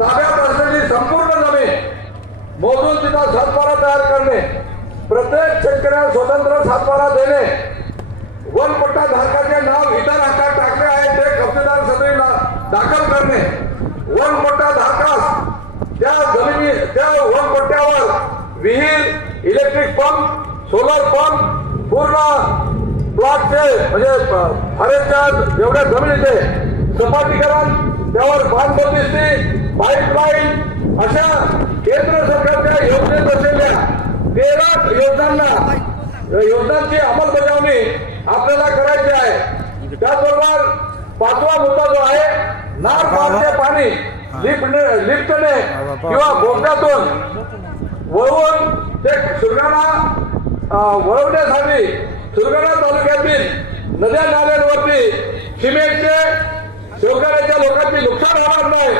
ताब्यात असलेली संपूर्ण जमीन मोजून तिचा सातबारा तयार करणे, प्रत्येक शेतकऱ्याला स्वतंत्र सातबारा देणे, वनपट्टा धारकाचे नाव इतर हातात टाकले आहे ते कब्जेदार समितीला दाखल करणे, वनपट्टा धारकास त्या वनपट्ट्यावर विहीर, इलेक्ट्रिक पंप, सोलर पंप, पूर्ण प्लॉटचे म्हणजे हरेकच्या जेवढ्या जमिनीचे सपाटीकरण, त्यावर बांधबंदिस्ती, पाईपलाईन अशा केंद्र सरकारच्या योजनेत असलेल्या 13 योजनांची अंमलबजावणी आपल्याला करायची आहे। त्याचबरोबर 5वा मुद्दा जो आहे, नार पाण्याचे पाणी लिफ्टने किंवा बोगद्यातून वळवून ते सुरगाणा वळवण्यासाठी सुरगाणा तालुक्यातील नद्या नाल्यांवरती सिमेंटचे शेतकऱ्याच्या लोकांची नुकसान होणार नाही